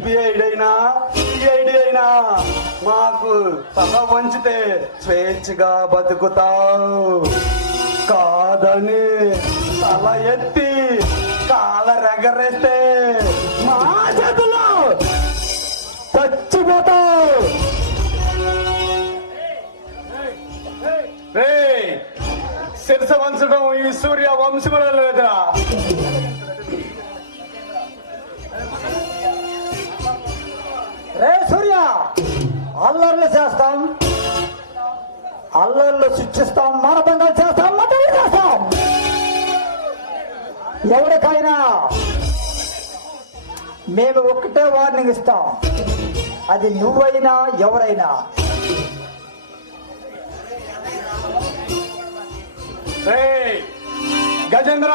CBID అయినా CID అయినా మాకు తల వంచితే స్వేచ్ఛగా బతుకుతావు, కాదని తల ఎత్తి కాలరెగరేస్తే మా చేతుల్లో చచ్చిపోతావు. శిరస వంచడం ఈ సూర్య వంశముల లేదురా. రే సూర్య, అల్లర్లు చేస్తాం, అల్లర్లు శిక్షిస్తాం, మానభంగాలు చేస్తాం, మతం చేస్తాం. ఎవరికైనా మేము ఒక్కటే వార్నింగ్ ఇస్తాం, అది నువ్వైనా ఎవరైనా. గజేంద్ర